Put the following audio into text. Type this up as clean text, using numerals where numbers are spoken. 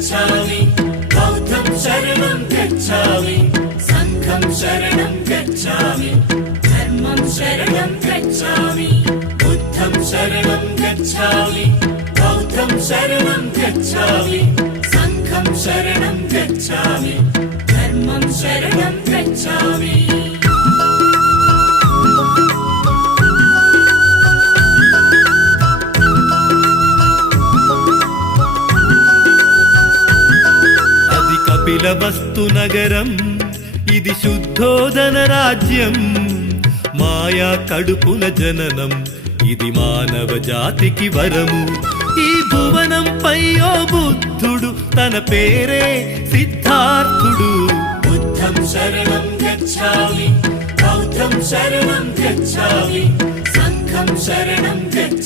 गच्छामि बौद्धं शरणं गच्छामि संघं शरणं गच्छामि धर्मं शरणं गच्छामि बुद्धं शरणं गच्छामि बौद्धं शरणं गच्छामि संघं शरणं गच्छामि धर्मं शरणं गच्छामि కపిలవస్తు నగరం ఇది శుద్ధోదన రాజ్యం మాయా కడుపుల జననం ఇది మానవ జాతికి వరము ఈ భువనంపై ఓ బుద్ధుడు తన పేరే సిద్ధార్థుడు बुद्धं शरणं गच्छामि बौद्धं शरणं गच्छामि संघं शरणं गच्छामि